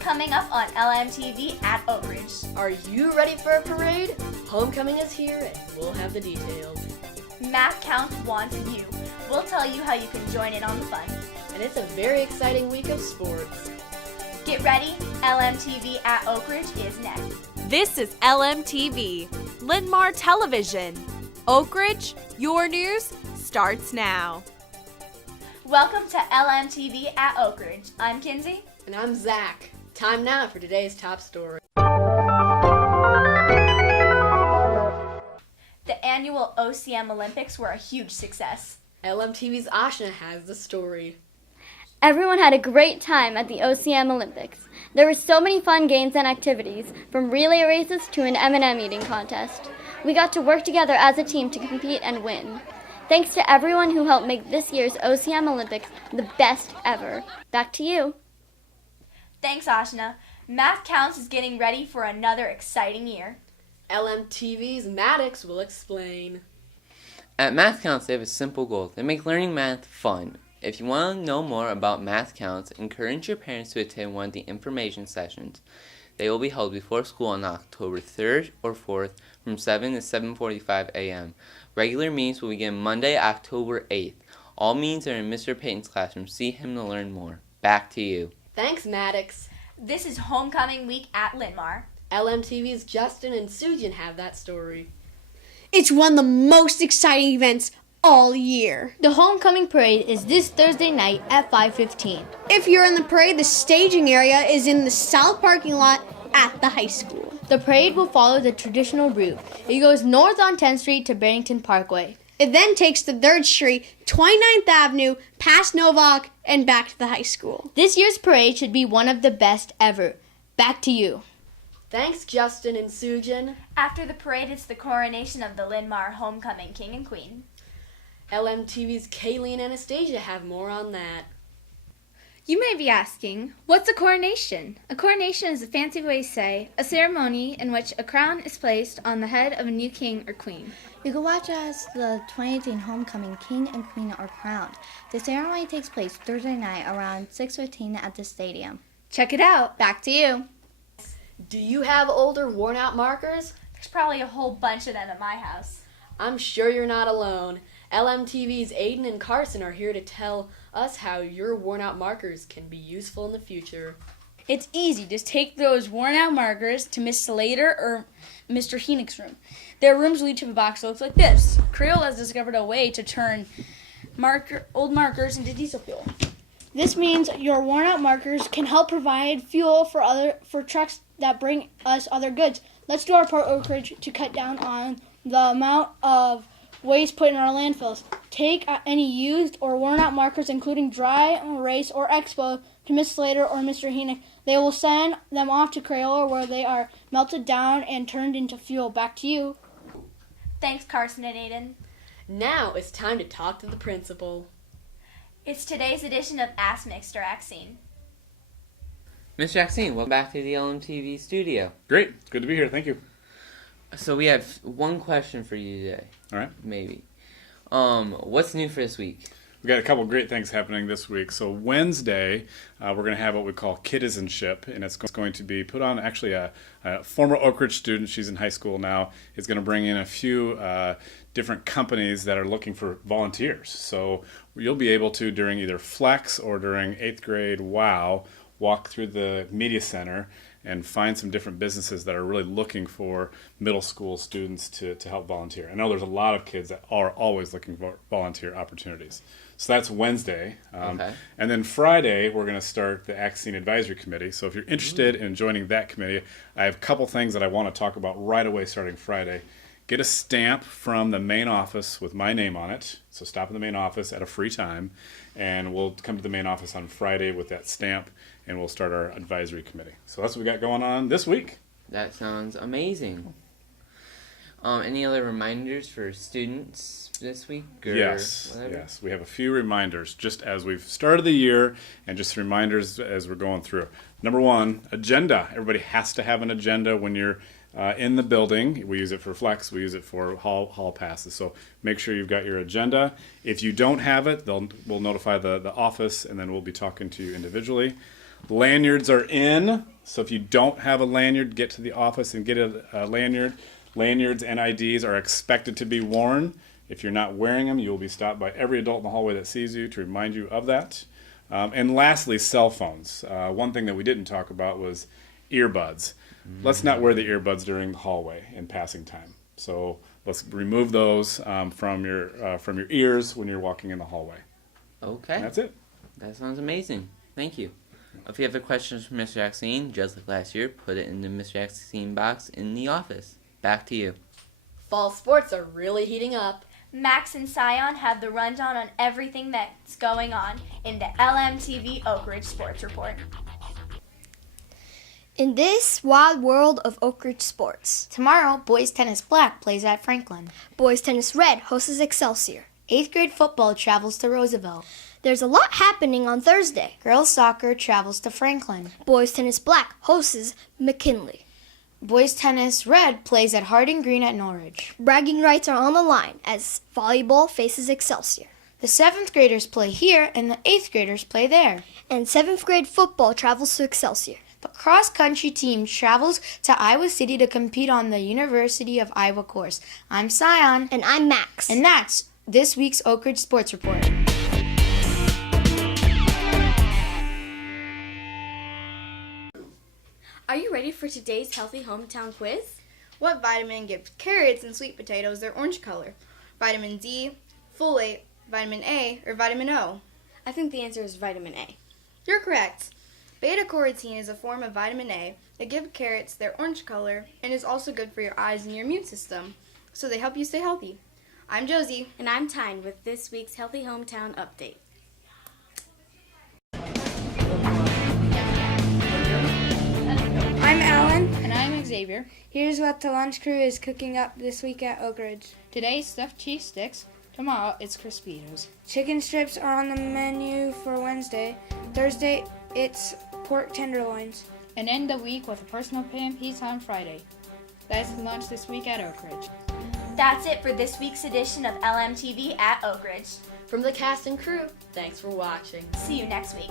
coming up on LMTV at Oak Ridge. Are you ready for a parade? Homecoming is here and we'll have the details. Math Counts wants you. We'll tell you how you can join in on the fun. And it's a very exciting week of sports. Get ready, LMTV at Oak Ridge is next. This is LMTV, Linn-Mar Television. Oak Ridge, your news starts now. Welcome to LMTV at Oak Ridge. I'm Kinsey. And I'm Zach. Time now for today's top story. The annual OCM Olympics were a huge success. LMTV's Ashna has the story. Everyone had a great time at the OCM Olympics. There were so many fun games and activities, from relay races to an M&M eating contest. We got to work together as a team to compete and win. Thanks to everyone who helped make this year's OCM Olympics the best ever. Back to you. Thanks, Ashna. Math Counts is getting ready for another exciting year. LMTV's Maddox will explain. At Math Counts, they have a simple goal. They make learning math fun. If you want to know more about Math Counts, encourage your parents to attend one of the information sessions. They will be held before school on October 3rd or 4th from 7 to 7:45 a.m. Regular meetings will begin Monday, October 8th. All meetings are in Mr. Payton's classroom. See him to learn more. Back to you. Thanks, Maddox. This is homecoming week at Linn-Mar. LMTV's Justin and Sujan have that story. It's one of the most exciting events all year. The homecoming parade is this Thursday night at 5:15. If you're in the parade, the staging area is in the south parking lot at the high school. The parade will follow the traditional route. It goes north on 10th Street to Barrington Parkway. It then takes the 3rd Street, 29th Avenue, past Novak, and back to the high school. This year's parade should be one of the best ever. Back to you. Thanks, Justin and Sujan. After the parade, it's the coronation of the Linn-Mar homecoming king and queen. LMTV's Kaylee and Anastasia have more on that. You may be asking, what's a coronation? A coronation is a fancy way to say a ceremony in which a crown is placed on the head of a new king or queen. You can watch as the 2018 homecoming king and queen are crowned. The ceremony takes place Thursday night around 6:15 at the stadium. Check it out. Back to you. Do you have older, worn-out markers? There's probably a whole bunch of them at my house. I'm sure you're not alone. LMTV's Aiden and Carson are here to tell us how your worn-out markers can be useful in the future. It's easy. Just take those worn-out markers to Miss Slater or Mr. Heenick's room. Their rooms will each have a box that looks like this. Creel has discovered a way to turn old markers into diesel fuel. This means your worn-out markers can help provide fuel for trucks that bring us other goods. Let's do our part, Oak Ridge, to cut down on the amount of waste put in our landfills. Take any used or worn-out markers, including dry erase or expo, to Miss Slater or Mr. Heenick. They will send them off to Crayola, where they are melted down and turned into fuel. Back to you. Thanks, Carson and Aiden. Now it's time to talk to the principal. It's today's edition of Ask Mr. Axine. Mr. Jackson, welcome back to the LMTV studio. Great. Good to be here. Thank you. So we have one question for you today. All right. Maybe. What's new for this week? We got a couple great things happening this week. So Wednesday, we're going to have what we call Kitizenship, and it's going to be put on actually a former Oak Ridge student. She's in high school now. Is going to bring in a few different companies that are looking for volunteers. So you'll be able to, during either Flex or during 8th grade WOW, walk through the media center and find some different businesses that are really looking for middle school students to help volunteer. I know there's a lot of kids that are always looking for volunteer opportunities. So that's Wednesday. Okay. And then Friday, we're going to start the Axine Advisory Committee. So if you're interested in joining that committee, I have a couple things that I want to talk about right away starting Friday. Get a stamp from the main office with my name on it. So stop in the main office at a free time, and we'll come to the main office on Friday with that stamp, and we'll start our advisory committee. So that's what we got going on this week. That sounds amazing. Any other reminders for students this week? Or yes, whatever? yes. We have a few reminders just as we've started the year, and just reminders as we're going through. Number one, agenda. Everybody has to have an agenda when you're in the building. We use it for Flex. We use it for hall passes. So make sure you've got your agenda. If you don't have it, we'll notify the office, and then we'll be talking to you individually. Lanyards are in. So if you don't have a lanyard, get to the office and get a lanyard. Lanyards and IDs are expected to be worn. If you're not wearing them, you will be stopped by every adult in the hallway that sees you to remind you of that. And lastly, cell phones. One thing that we didn't talk about was earbuds. Let's not wear the earbuds during the hallway and passing time. So let's remove those from your ears when you're walking in the hallway. Okay. And that's it. That sounds amazing. Thank you. If you have a question for Mr. Axine, just like last year, put it in the Mr. Axine box in the office. Back to you. Fall sports are really heating up. Max and Scion have the rundown on everything that's going on in the LMTV Oak Ridge Sports Report. In this wild world of Oak Ridge sports, tomorrow, boys tennis black plays at Franklin. Boys tennis red hosts Excelsior. 8th grade football travels to Roosevelt. There's a lot happening on Thursday. Girls soccer travels to Franklin. Boys tennis black hosts McKinley. Boys tennis red plays at Harding Green at Norwich. Bragging rights are on the line as volleyball faces Excelsior. The 7th graders play here and the 8th graders play there. And 7th grade football travels to Excelsior. The cross-country team travels to Iowa City to compete on the University of Iowa course. I'm Scion. And I'm Max. And that's this week's Oak Ridge Sports Report. Are you ready for today's Healthy Hometown quiz? What vitamin gives carrots and sweet potatoes their orange color? Vitamin D, folate, vitamin A, or vitamin O? I think the answer is vitamin A. You're correct. Beta-carotene is a form of vitamin A that gives carrots their orange color and is also good for your eyes and your immune system. So they help you stay healthy. I'm Josie. And I'm Tyne with this week's Healthy Hometown Update. I'm Alan. And I'm Xavier. Here's what the lunch crew is cooking up this week at Oak Ridge. Today, stuffed cheese sticks. Tomorrow, it's Crispitos. Chicken strips are on the menu for Wednesday. Thursday, it's pork tenderloins. And end the week with a personal pan pizza on Friday. That's the lunch this week at Oak Ridge. That's it for this week's edition of LMTV at Oak Ridge. From the cast and crew, thanks for watching. See you next week.